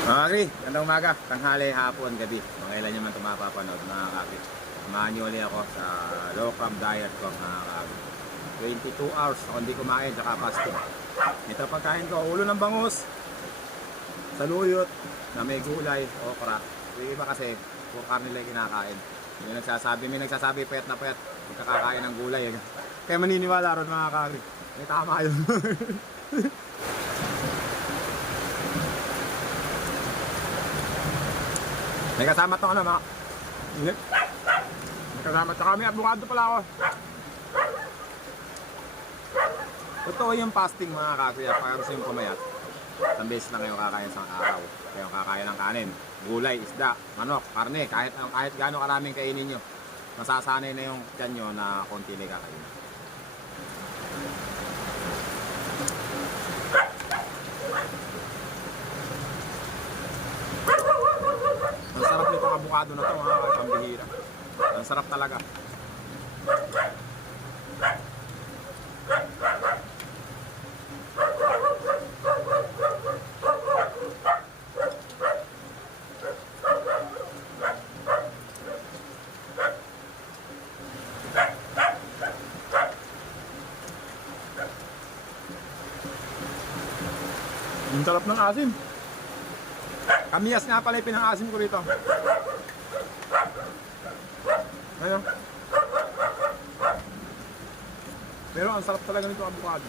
Mga Kri, gandang umaga, tanghali, hapon, gabi. Mga ilan nyo man ito mapapanood, mga Kri. Samahan nyo ulit ako sa low carb diet ko, mga Kri. 22 hours ako hindi kumain, tsaka fasting. Ito pagkain ko, ulo ng bangus, saluyot, na may gulay, okra. Yung iba kasi, puro karne lang kinakain. May nagsasabi payat na payat, kakakain ng gulay. Kaya maniniwala ron, mga Kri. May tama yun. May kasama to ano mga init. May kasama tsaka may avocado pala ako. Totoo yung fasting mga kakuya. Pag gusto yung pumayat, isang beses lang kayo kakain sa araw. Kayo kakain ng kanin, gulay, isda, manok, karne. Kahit gaano karaming kainin nyo, masasanay na yung tiyan nyo na konti lang kakain. Ang sarap nitong avocado na to mga pambihira. Ang sarap talaga. Ang sarap ng asim. Kamiyas nga pala yung pinang-asim ko rito. Ayun. Pero ang sarap talaga nito avocado.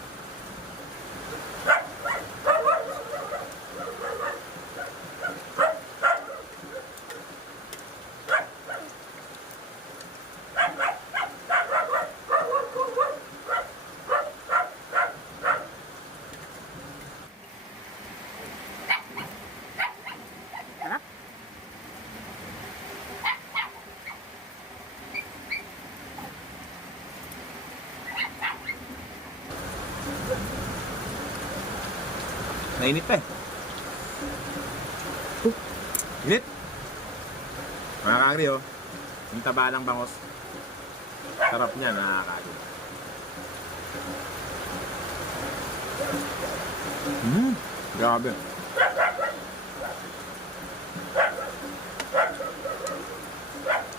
Nainit pa eh. Init. Mga kagri oh. Yung taba ng bangos. Sarap niya mga kagri. Grabe.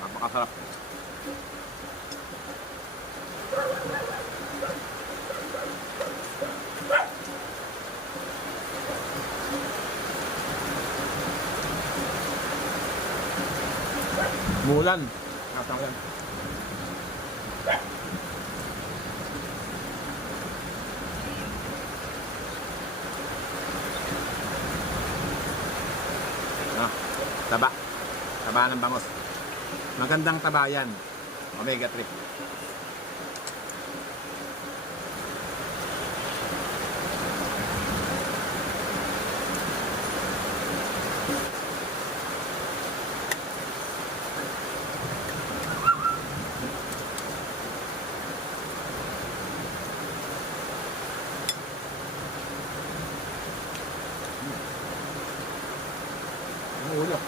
Napakasarap. Mulan. Natang yan. Taba. Taba ng bangos. Magandang taba yan. Omega 3. Ang ulo.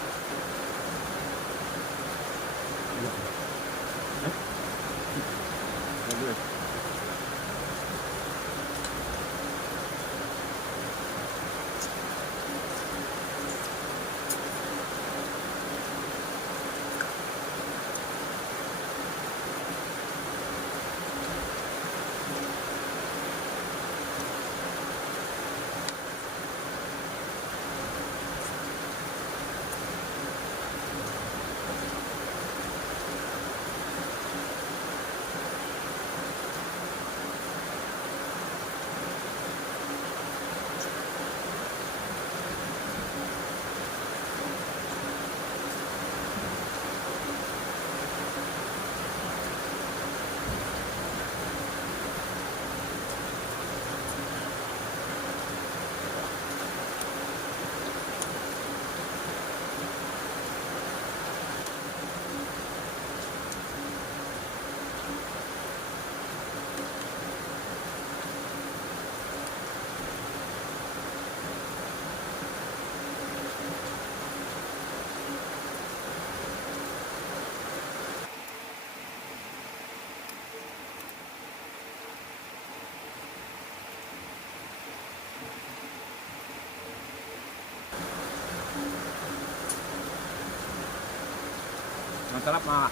Masarap mga.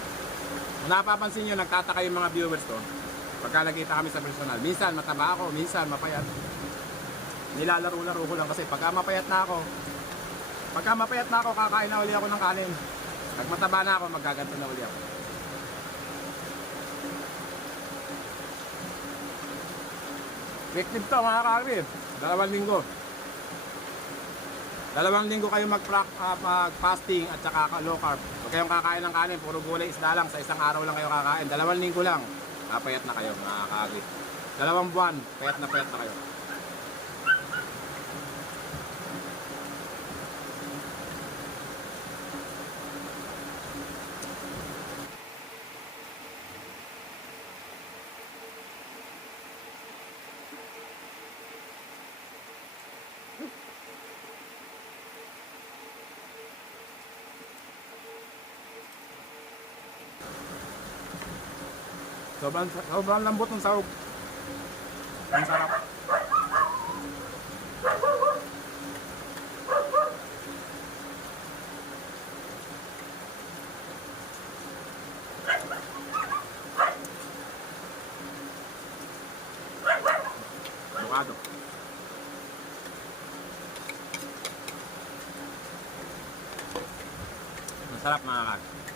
Kung napapansin nyo, nagtataka yung mga viewers to. Pagka nagkita kami sa personal, minsan mataba ako, minsan mapayat. Nilalaro-laro ko lang kasi pagka mapayat na ako, kakain na uli ako ng kanin. Pag mataba na ako, magaganto na uli ako. Effective to mga karbi. 2 linggo. 2 linggo kayo mag-fasting at saka low carb. Huwag kayong kakain ng kanin, puro gulay, isda lang. Sa isang araw lang kayo kakain. 2 linggo lang. Payat na kayo mga karbi. 2 buwan, payat na kayo. Sobrang lambot ng sahog. Ang sarap. Avocado. Masarap mga kag.